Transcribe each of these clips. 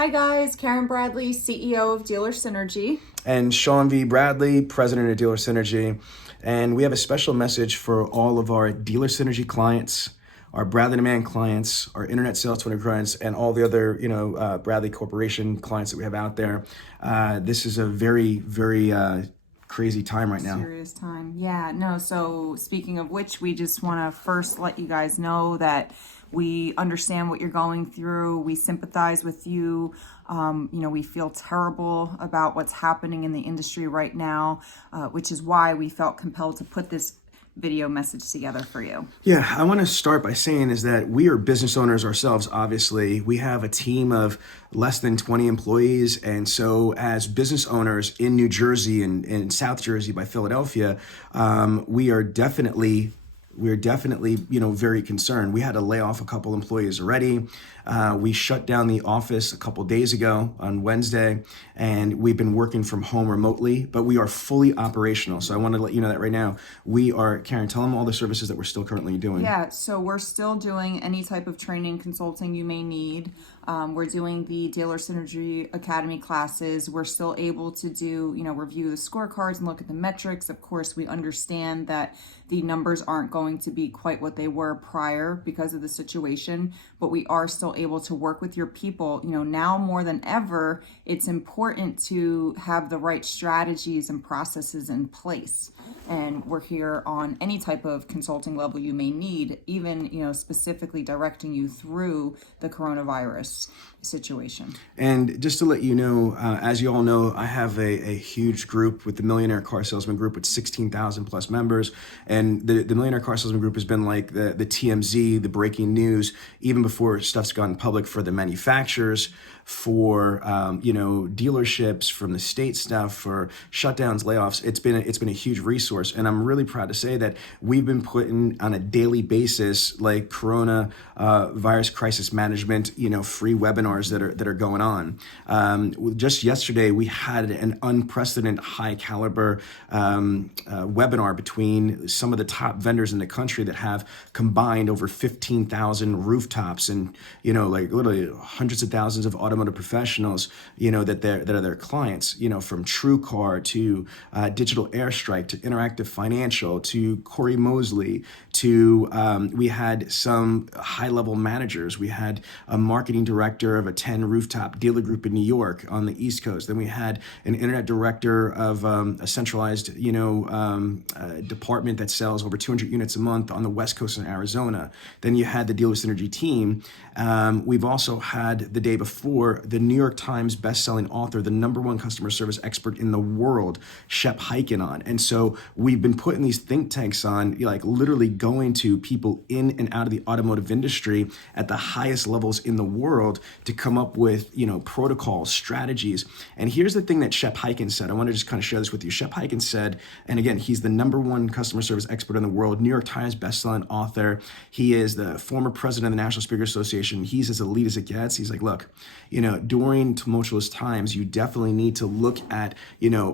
Hi guys, Karen Bradley, CEO of Dealer Synergy. And Sean V. Bradley, president of Dealer Synergy. And we have a special message for all of our Dealer Synergy clients, our BradleyOnDemand clients, our Internet Sales 20 clients, and all the other, Bradley Corporation clients that we have out there. This is a very, very crazy time right now. Serious time. Yeah, no, so speaking of which, we just want to first let you guys know that we understand what you're going through. We sympathize with you. We feel terrible about what's happening in the industry right now, which is why we felt compelled to put this video message together for you. Yeah, I want to start by saying is that we are business owners ourselves, obviously. We have a team of less than 20 employees. And so as business owners in New Jersey and in South Jersey by Philadelphia, we are definitely very concerned. We had to lay off a couple employees already. We shut down the office a couple days ago on Wednesday, and we've been working from home remotely, but we are fully operational. So I want to let you know that right now. We are, Karen, tell them all the services that we're still currently doing. Yeah, so we're still doing any type of training, consulting you may need. We're doing the Dealer Synergy Academy classes. We're still able to do, review the scorecards and look at the metrics. Of course, we understand that the numbers aren't going to be quite what they were prior because of the situation, but we are still able to work with your people. Now more than ever, it's important to have the right strategies and processes in place. And we're here on any type of consulting level you may need, even, specifically directing you through the coronavirus situation. And just to let you know, as you all know, I have a huge group with the Millionaire Car Salesman Group with 16,000 plus members. And the Millionaire Car Salesman Group has been like the TMZ, the breaking news, even before stuff's gone public for the manufacturers, for dealerships, from the state stuff, for shutdowns, layoffs. It's been a huge resource, and I'm really proud to say that we've been putting on a daily basis like Corona virus crisis management, free webinars that are going on. Just yesterday, we had an unprecedented high caliber webinar between some of the top vendors in the country that have combined over 15,000 rooftops and literally hundreds of thousands of automotive professionals, that are their clients, from TrueCar to Digital Airstrike to Interactive Financial to Corey Mosley to we had some high-level managers. We had a marketing director of a 10 rooftop dealer group in New York on the East Coast. Then we had an internet director of a centralized, department that sells over 200 units a month on the West Coast in Arizona. Then you had the Dealer Synergy team. We've also had the day before the New York Times best-selling author, the #1 customer service expert in the world, Shep Hyken on. And so we've been putting these think tanks on, literally going to people in and out of the automotive industry at the highest levels in the world to come up with, protocols, strategies. And here's the thing that Shep Hyken said. I want to just kind of share this with you. Shep Hyken said, and again, he's the #1 customer service expert in the world, New York Times best-selling author. He is the former president of the National Speaker Association. He's as elite as it gets. He's like, look, during tumultuous times, you definitely need to look at,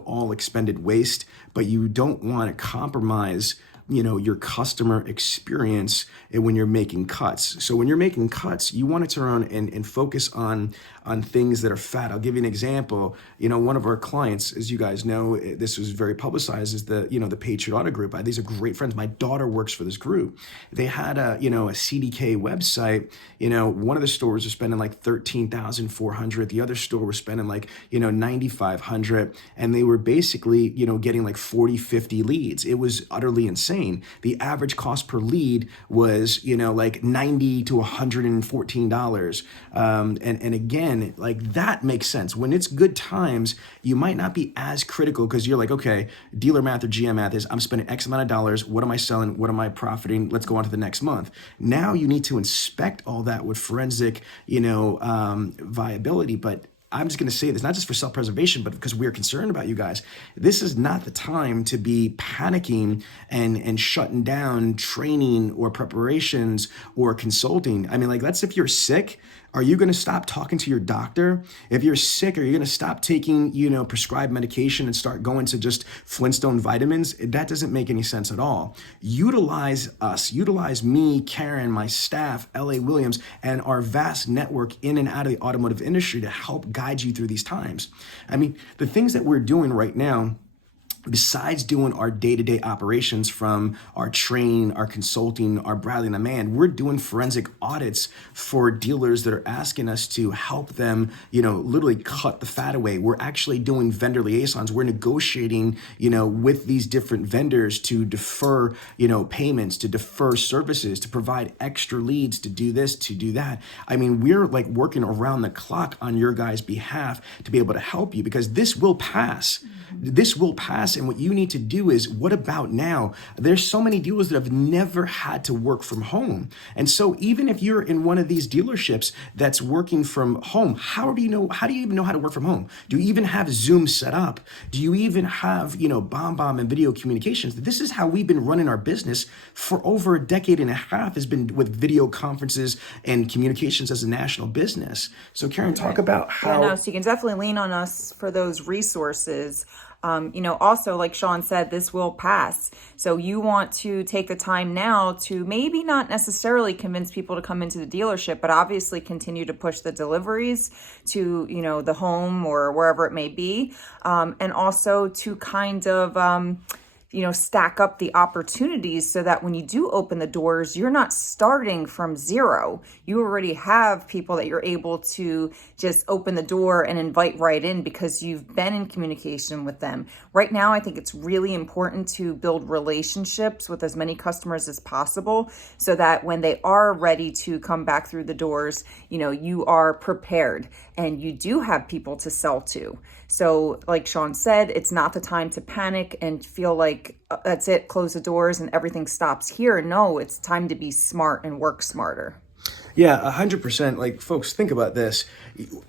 all expended waste, but you don't want to compromise your customer experience when you're making cuts. So when you're making cuts, you want to turn around and focus on things that are fat. I'll give you an example. One of our clients, as you guys know, this was very publicized, is the Patriot Auto Group. These are great friends. My daughter works for this group. They had a CDK website. One of the stores was spending like $13,400. The other store was spending like, $9,500. And they were basically, getting like 40, 50 leads. It was utterly insane. The average cost per lead was, like $90 to $114. And again, like that makes sense. When it's good times, you might not be as critical because you're like, okay, dealer math or GM math is I'm spending X amount of dollars. What am I selling? What am I profiting? Let's go on to the next month. Now you need to inspect all that with forensic, viability. But I'm just going to say this, not just for self-preservation, but because we're concerned about you guys. This is not the time to be panicking and shutting down training or preparations or consulting. I mean, like, that's if you're sick. Are you going to stop talking to your doctor? If you're sick, are you going to stop taking, prescribed medication and start going to just Flintstone vitamins? That doesn't make any sense at all. Utilize us, utilize me, Karen, my staff, L.A. Williams, and our vast network in and out of the automotive industry to help guide you through these times. I mean, the things that we're doing right now, besides doing our day-to-day operations from our training, our consulting, our BradleyOnDemand, we're doing forensic audits for dealers that are asking us to help them, literally cut the fat away. We're actually doing vendor liaisons. We're negotiating, with these different vendors to defer, payments, to defer services, to provide extra leads, to do this, to do that. I mean, we're like working around the clock on your guys' behalf to be able to help you, because this will pass. This will pass. And what you need to do is, what about now? There's so many dealers that have never had to work from home. And so even if you're in one of these dealerships that's working from home, how do you even know how to work from home? Do you even have Zoom set up? Do you even have, BombBomb and video communications? This is how we've been running our business for over a decade and a half, has been with video conferences and communications as a national business. So Karen, talk about how... Yeah, no, so you can definitely lean on us for those resources. Also, like Sean said, this will pass. So you want to take the time now to maybe not necessarily convince people to come into the dealership, but obviously continue to push the deliveries to, the home or wherever it may be. And also to kind of, stack up the opportunities so that when you do open the doors, you're not starting from zero. You already have people that you're able to just open the door and invite right in because you've been in communication with them. Right now, I think it's really important to build relationships with as many customers as possible so that when they are ready to come back through the doors, you are prepared and you do have people to sell to. So like Sean said, it's not the time to panic and feel like that's it, close the doors and everything stops here. No, it's time to be smart and work smarter. Yeah, 100%. Like, folks, think about this.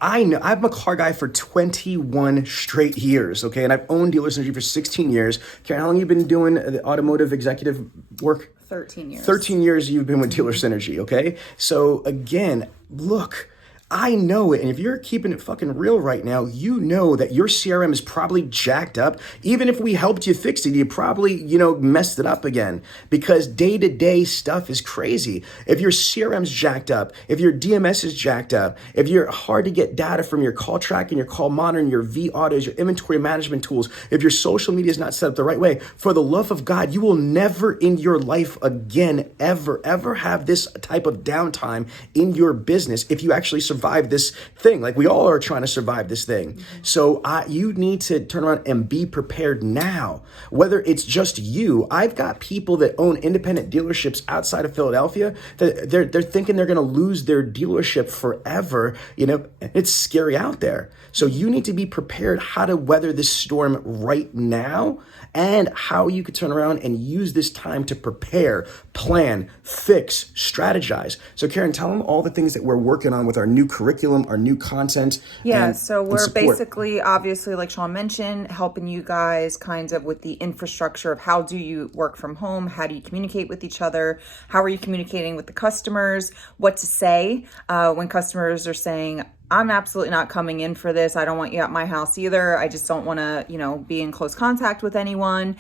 I'm a car guy for 21 straight years, okay? And I've owned Dealer Synergy for 16 years. Karen, how long have you been doing the automotive executive work? 13 years. 13 years you've been with Dealer Synergy, okay? So again, look, I know it. And if you're keeping it fucking real right now, you know that your CRM is probably jacked up. Even if we helped you fix it, you probably, messed it up again, because day-to-day stuff is crazy. If your CRM's jacked up, if your DMS is jacked up, if you're hard to get data from your call track and your call monitoring, your V autos, your inventory management tools, if your social media is not set up the right way, for the love of God, you will never in your life again, ever have this type of downtime in your business if you actually survive this thing. Like, we all are trying to survive this thing. So you need to turn around and be prepared now. Whether it's just you, I've got people that own independent dealerships outside of Philadelphia that they're thinking they're going to lose their dealership forever. It's scary out there. So you need to be prepared how to weather this storm right now, and how you could turn around and use this time to prepare, plan, fix, strategize. So Karen, tell them all the things that we're working on with our new curriculum, our new content. Yeah, so we're basically, obviously, like Sean mentioned, helping you guys kind of with the infrastructure of how do you work from home, how do you communicate with each other, how are you communicating with the customers, what to say when customers are saying, I'm absolutely not coming in for this. I don't want you at my house either. I just don't want to, be in close contact with anyone.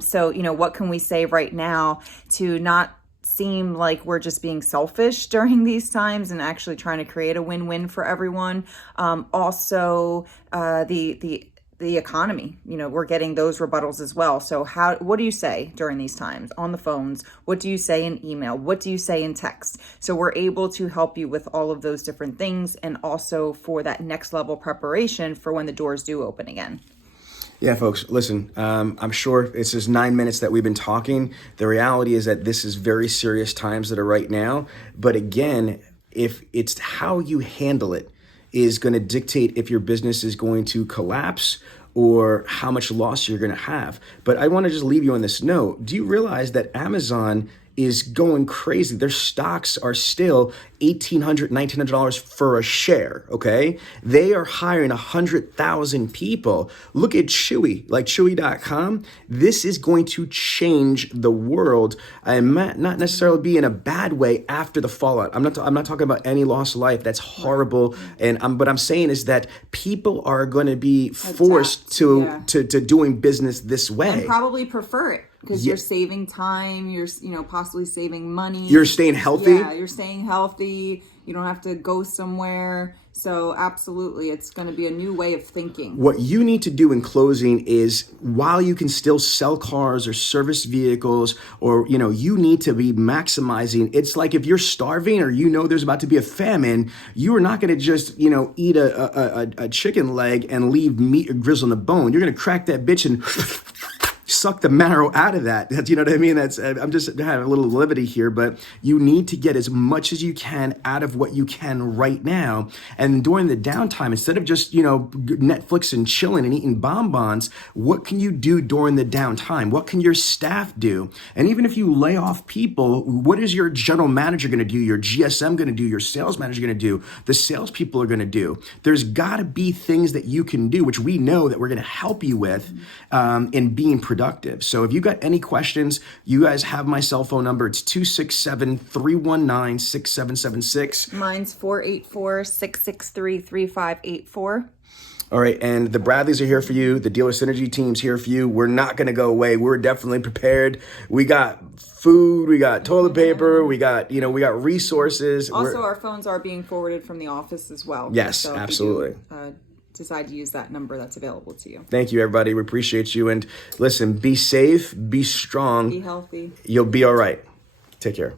So, what can we say right now to not seem like we're just being selfish during these times and actually trying to create a win-win for everyone? Also, the economy, we're getting those rebuttals as well. So what do you say during these times on the phones? What do you say in email? What do you say in text? So we're able to help you with all of those different things, and also for that next level preparation for when the doors do open again. Yeah, folks, listen, I'm sure it's just 9 minutes that we've been talking. The reality is that this is very serious times that are right now. But again, if it's how you handle it is going to dictate if your business is going to collapse or how much loss you're going to have. But I want to just leave you on this note. Do you realize that Amazon is going crazy. Their stocks are still $1,800, $1,900 for a share, okay? They are hiring 100,000 people. Look at Chewy, like Chewy.com. This is going to change the world, and not necessarily be in a bad way after the fallout. I'm not talking about any lost life. That's horrible. And what I'm saying is that people are going to be forced to doing business this way. And probably prefer it. Because you're saving time, you're possibly saving money. You're staying healthy. Yeah, you're staying healthy. You don't have to go somewhere. So absolutely, it's going to be a new way of thinking. What you need to do in closing is, while you can still sell cars or service vehicles, or you need to be maximizing. It's like if you're starving or there's about to be a famine, you are not going to just eat a chicken leg and leave meat or grizz on the bone. You're going to crack that bitch and suck the marrow out of that. You know what I mean? I'm just having a little levity here, but you need to get as much as you can out of what you can right now. And during the downtime, instead of just, Netflix and chilling and eating bonbons, what can you do during the downtime? What can your staff do? And even if you lay off people, what is your general manager going to do? Your GSM going to do? Your sales manager going to do? The salespeople are going to do? There's got to be things that you can do, which we know that we're going to help you with in being productive. So if you got any questions, you guys have my cell phone number. It's 267-319-6776. Mine's 484-663-3584. All right, and the Bradleys are here for you. The Dealer Synergy team's here for you. We're not going to go away. We're definitely prepared. We got food, we got toilet paper, we got resources. Also, our phones are being forwarded from the office as well. Yes, so absolutely. Decide to use that number that's available to you. Thank you, everybody. We appreciate you. And listen, be safe, be strong. Be healthy. You'll be all right. Take care.